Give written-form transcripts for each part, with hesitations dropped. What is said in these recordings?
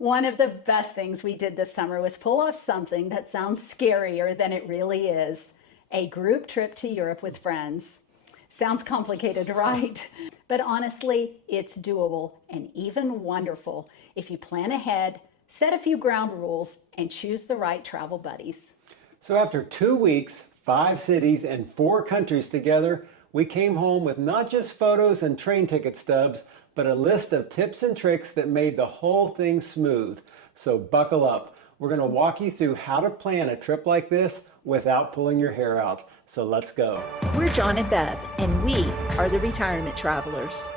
One of the best things we did this summer was pull off something that sounds scarier than it really is: a group trip to Europe with friends. Sounds complicated, right? But honestly, it's doable and even wonderful if you plan ahead, set a few ground rules, and choose the right travel buddies. So after 2 weeks, 5 cities, and 4 countries together, we came home with not just photos and train ticket stubs, but a list of tips and tricks that made the whole thing smooth. So buckle up. We're going to walk you through how to plan a trip like this without pulling your hair out. So let's go. We're John and Bev, and we are the Retirement Travelers.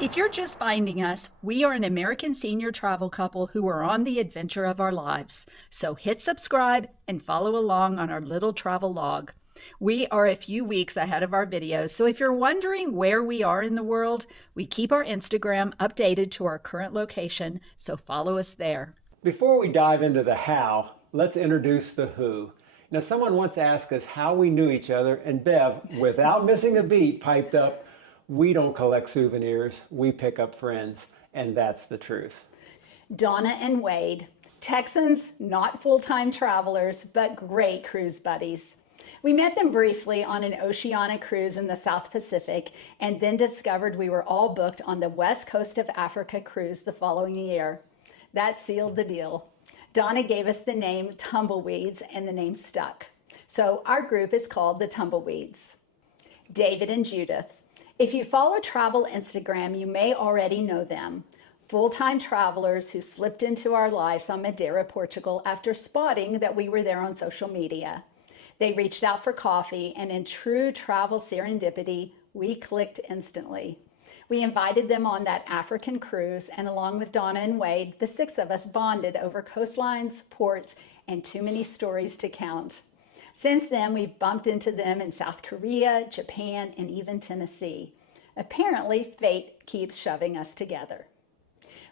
If you're just finding us, we are an American senior travel couple who are on the adventure of our lives. So hit subscribe and follow along on our little travel log. We are a few weeks ahead of our videos, so if you're wondering where we are in the world, we keep our Instagram updated to our current location, so follow us there. Before we dive into the how, let's introduce the who. Now, someone once asked us how we knew each other, and Bev, without missing a beat, piped up, "We don't collect souvenirs, we pick up friends," and that's the truth. Donna and Wade, Texans, not full-time travelers, but great cruise buddies. We met them briefly on an oceanic cruise in the South Pacific and then discovered we were all booked on the West Coast of Africa cruise the following year. That sealed the deal. Donna gave us the name Tumbleweeds and the name stuck. So our group is called the Tumbleweeds. David and Judith. If you follow travel Instagram, you may already know them. Full-time travelers who slipped into our lives on Madeira, Portugal after spotting that we were there on social media. They reached out for coffee, and in true travel serendipity, we clicked instantly. We invited them on that African cruise, and along with Donna and Wade, the 6 of us bonded over coastlines, ports, and too many stories to count. Since then, we've bumped into them in South Korea, Japan, and even Tennessee. Apparently, fate keeps shoving us together.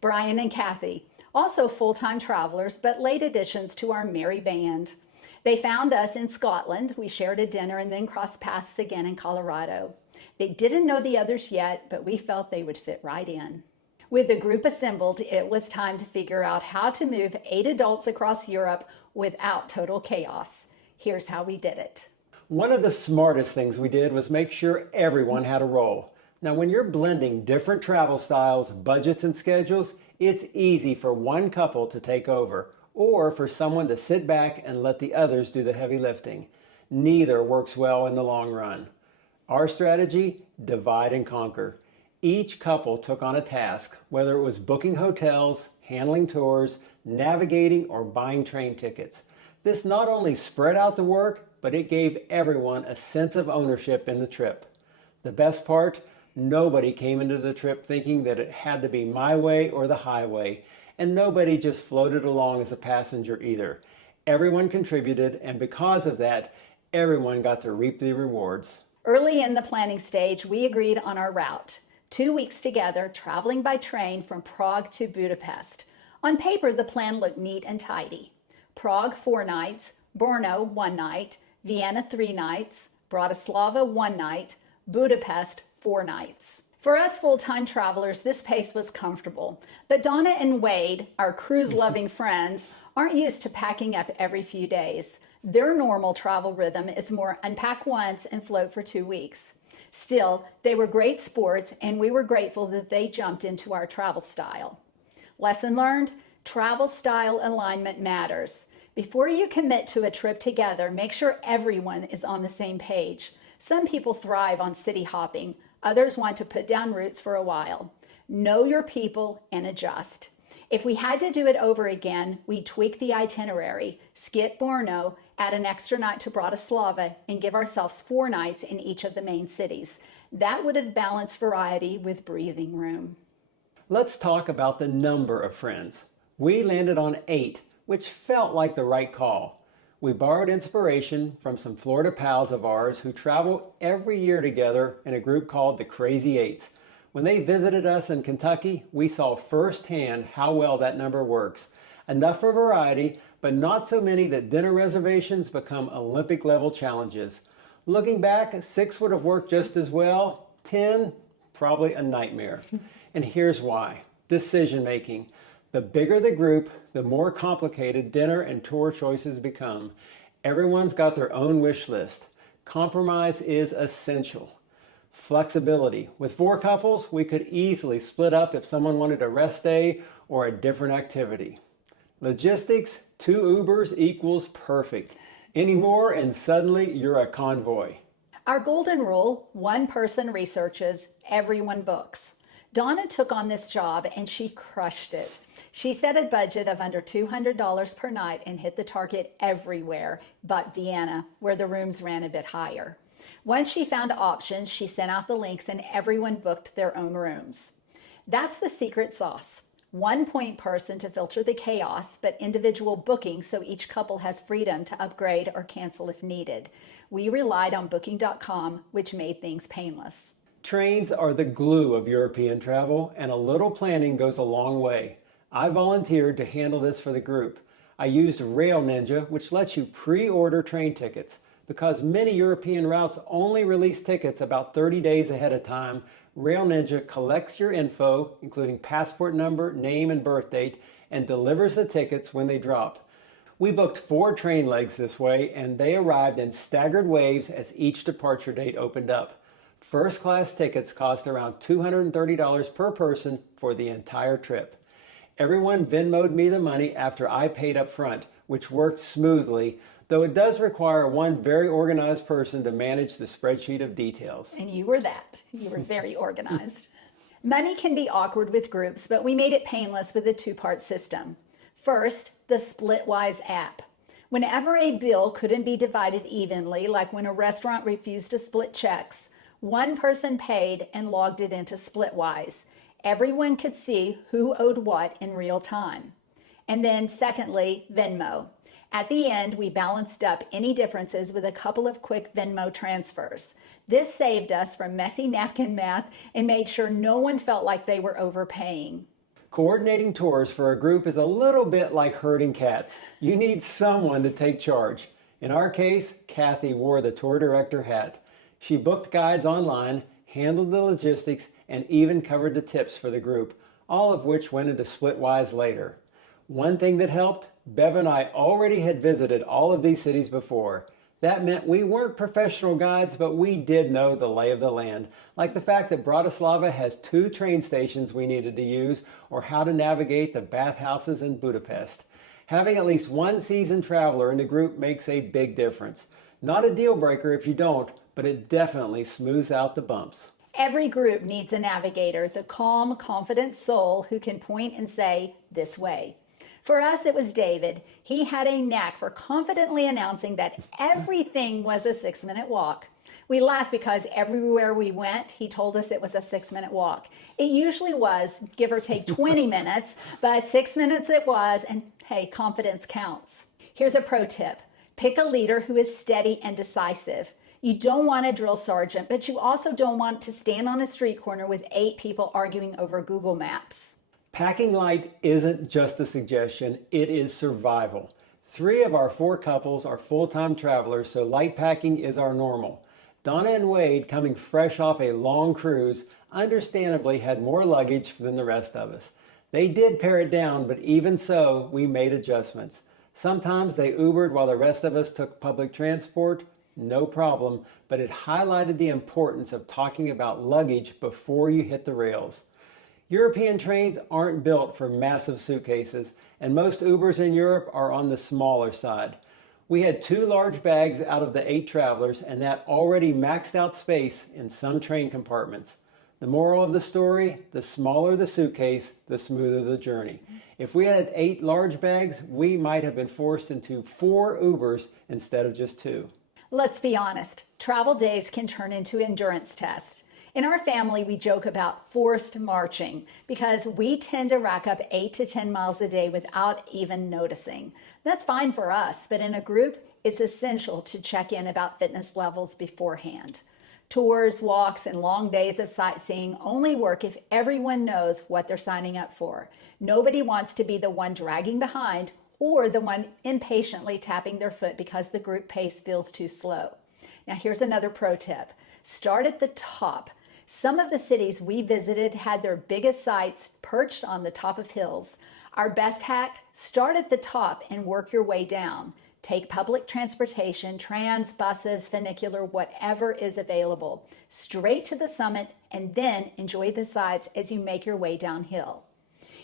Brian and Kathy, also full-time travelers, but late additions to our merry band. They found us in Scotland. We shared a dinner and then crossed paths again in Colorado. They didn't know the others yet, but we felt they would fit right in. With the group assembled, it was time to figure out how to move 8 adults across Europe without total chaos. Here's how we did it. One of the smartest things we did was make sure everyone had a role. Now, when you're blending different travel styles, budgets, and schedules, it's easy for one couple to take over, or for someone to sit back and let the others do the heavy lifting. Neither works well in the long run. Our strategy: divide and conquer. Each couple took on a task, whether it was booking hotels, handling tours, navigating, or buying train tickets. This not only spread out the work, but it gave everyone a sense of ownership in the trip. The best part: nobody came into the trip thinking that it had to be my way or the highway. And nobody just floated along as a passenger either. Everyone contributed, and because of that, everyone got to reap the rewards. Early in the planning stage, we agreed on our route. 2 weeks together, traveling by train from Prague to Budapest. On paper, the plan looked neat and tidy. Prague 4 nights, Brno 1 night, Vienna 3 nights, Bratislava 1 night, Budapest 4 nights. For us full-time travelers, this pace was comfortable, but Donna and Wade, our cruise-loving friends, aren't used to packing up every few days. Their normal travel rhythm is more unpack once and float for 2 weeks. Still, they were great sports, and we were grateful that they jumped into our travel style. Lesson learned: travel style alignment matters. Before you commit to a trip together, make sure everyone is on the same page. Some people thrive on city hopping. Others want to put down roots for a while. Know your people and adjust. If we had to do it over again, we'd tweak the itinerary, skip Brno, add an extra night to Bratislava, and give ourselves 4 nights in each of the main cities. That would have balanced variety with breathing room. Let's talk about the number of friends. We landed on 8, which felt like the right call. We borrowed inspiration from some Florida pals of ours who travel every year together in a group called the Crazy Eights. When they visited us in Kentucky, we saw firsthand how well that number works. Enough for variety, but not so many that dinner reservations become Olympic-level challenges. Looking back, 6 would have worked just as well. 10, probably a nightmare. And here's why. Decision making. The bigger the group, the more complicated dinner and tour choices become. Everyone's got their own wish list. Compromise is essential. Flexibility. With 4 couples, we could easily split up if someone wanted a rest day or a different activity. Logistics, 2 Ubers equals perfect. Any more and suddenly you're a convoy. Our golden rule, one person researches, everyone books. Donna took on this job and she crushed it. She set a budget of under $200 per night and hit the target everywhere but Vienna, where the rooms ran a bit higher. Once she found options, she sent out the links and everyone booked their own rooms. That's the secret sauce. One point person to filter the chaos, but individual bookings so each couple has freedom to upgrade or cancel if needed. We relied on Booking.com, which made things painless. Trains are the glue of European travel, and a little planning goes a long way. I volunteered to handle this for the group. I used Rail Ninja, which lets you pre-order train tickets. Because many European routes only release tickets about 30 days ahead of time, Rail Ninja collects your info, including passport number, name, and birth date, and delivers the tickets when they drop. We booked 4 train legs this way, and they arrived in staggered waves as each departure date opened up. First class tickets cost around $230 per person for the entire trip. Everyone Venmo'd me the money after I paid up front, which worked smoothly, though it does require one very organized person to manage the spreadsheet of details. And you were that. You were very organized. Money can be awkward with groups, but we made it painless with a 2-part system. First, the Splitwise app. Whenever a bill couldn't be divided evenly, like when a restaurant refused to split checks, one person paid and logged it into Splitwise. Everyone could see who owed what in real time. And then secondly, Venmo. At the end, we balanced up any differences with a couple of quick Venmo transfers. This saved us from messy napkin math and made sure no one felt like they were overpaying. Coordinating tours for a group is a little bit like herding cats. You need someone to take charge. In our case, Kathy wore the tour director hat. She booked guides online, handled the logistics, and even covered the tips for the group, all of which went into Splitwise later. One thing that helped, Bev and I already had visited all of these cities before. That meant we weren't professional guides, but we did know the lay of the land, like the fact that Bratislava has 2 train stations we needed to use, or how to navigate the bathhouses in Budapest. Having at least one seasoned traveler in the group makes a big difference. Not a deal breaker if you don't, but it definitely smooths out the bumps. Every group needs a navigator, the calm, confident soul who can point and say, "This way." For us, it was David. He had a knack for confidently announcing that everything was a 6-minute walk. We laughed because everywhere we went, he told us it was a 6-minute walk. It usually was, give or take 20 minutes, but 6 minutes it was, and hey, confidence counts. Here's a pro tip. Pick a leader who is steady and decisive. You don't want a drill sergeant, but you also don't want to stand on a street corner with 8 people arguing over Google Maps. Packing light isn't just a suggestion, it is survival. 3 of our 4 couples are full-time travelers, so light packing is our normal. Donna and Wade, coming fresh off a long cruise, understandably had more luggage than the rest of us. They did pare it down, but even so, we made adjustments. Sometimes they Ubered while the rest of us took public transport. No problem, but it highlighted the importance of talking about luggage before you hit the rails. European trains aren't built for massive suitcases, and most Ubers in Europe are on the smaller side. We had 2 large bags out of the 8 travelers, and that already maxed out space in some train compartments. The moral of the story, the smaller the suitcase, the smoother the journey. If we had 8 large bags, we might have been forced into 4 Ubers instead of just 2. Let's be honest, travel days can turn into endurance tests. In our family, we joke about forced marching because we tend to rack up 8 to 10 miles a day without even noticing. That's fine for us, but in a group, it's essential to check in about fitness levels beforehand. Tours, walks, and long days of sightseeing only work if everyone knows what they're signing up for. Nobody wants to be the one dragging behind or the one impatiently tapping their foot because the group pace feels too slow. Now here's another pro tip. Start at the top. Some of the cities we visited had their biggest sites perched on the top of hills. Our best hack: start at the top and work your way down. Take public transportation, trams, buses, funicular, whatever is available, straight to the summit, and then enjoy the sights as you make your way downhill.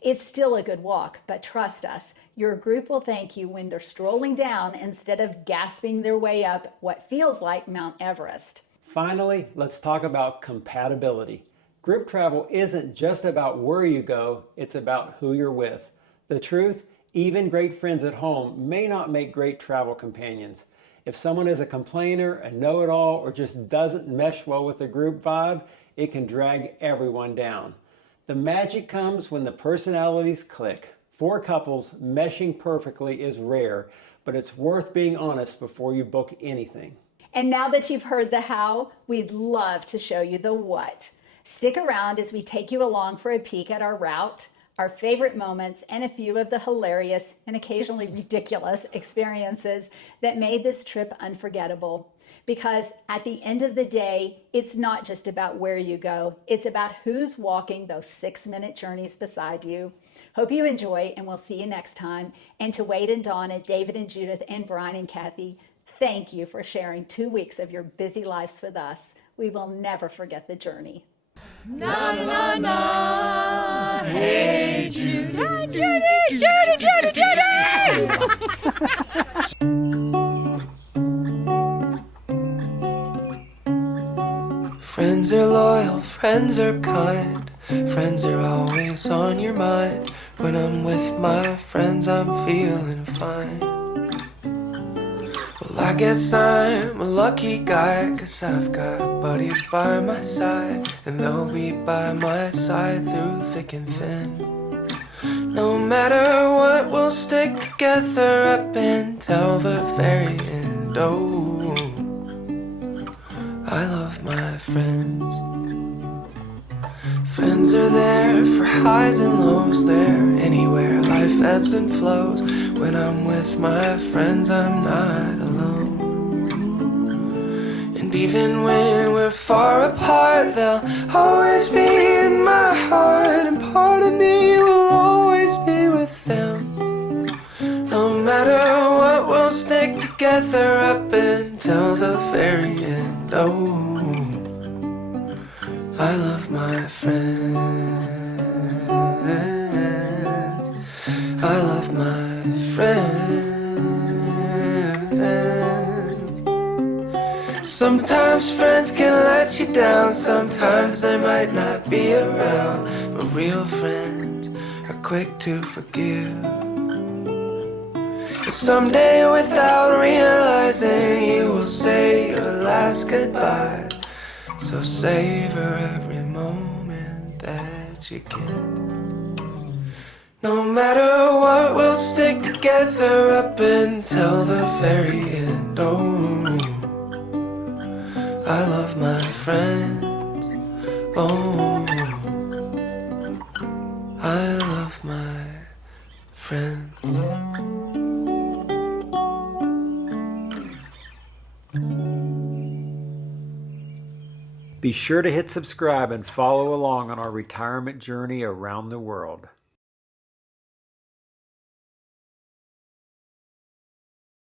It's still a good walk, but trust us, your group will thank you when they're strolling down instead of gasping their way up what feels like Mount Everest. Finally, let's talk about compatibility. Group travel isn't just about where you go, it's about who you're with. The truth, even great friends at home may not make great travel companions. If someone is a complainer, a know-it-all, or just doesn't mesh well with the group vibe, it can drag everyone down. The magic comes when the personalities click. 4 couples meshing perfectly is rare, but it's worth being honest before you book anything. And now that you've heard the how, we'd love to show you the what. Stick around as we take you along for a peek at our route, our favorite moments, and a few of the hilarious and occasionally ridiculous experiences that made this trip unforgettable. Because at the end of the day, it's not just about where you go, it's about who's walking those 6-minute journeys beside you. Hope you enjoy, and we'll see you next time. And to Wade and Donna, David and Judith, and Brian and Kathy, thank you for sharing 2 weeks of your busy lives with us. We will never forget the journey. Na na na na, hey Judy, Judy. Friends are loyal, friends are kind, friends are always on your mind. When I'm with my friends, I'm feeling fine. Well, I guess I'm a lucky guy, 'cause I've got buddies by my side, and they'll be by my side through thick and thin. No matter what, we'll stick together up until the very end. Oh, I love my friends. Friends are there for highs and lows, they're anywhere life ebbs and flows. When I'm with my friends, I'm not alone. And even when we're far apart, they'll always be in my heart, and part of me will always be with them. No matter what, we'll stick together up until the very end. Oh, I love my friends. I love my friends. Sometimes friends can let you down, sometimes they might not be around, but real friends are quick to forgive. And someday, without realizing, you will say your last goodbye. So savor every moment that you get. No matter what, we'll stick together up until the very end. Oh, I love my friends. Oh, I love my friends. Be sure to hit subscribe and follow along on our retirement journey around the world.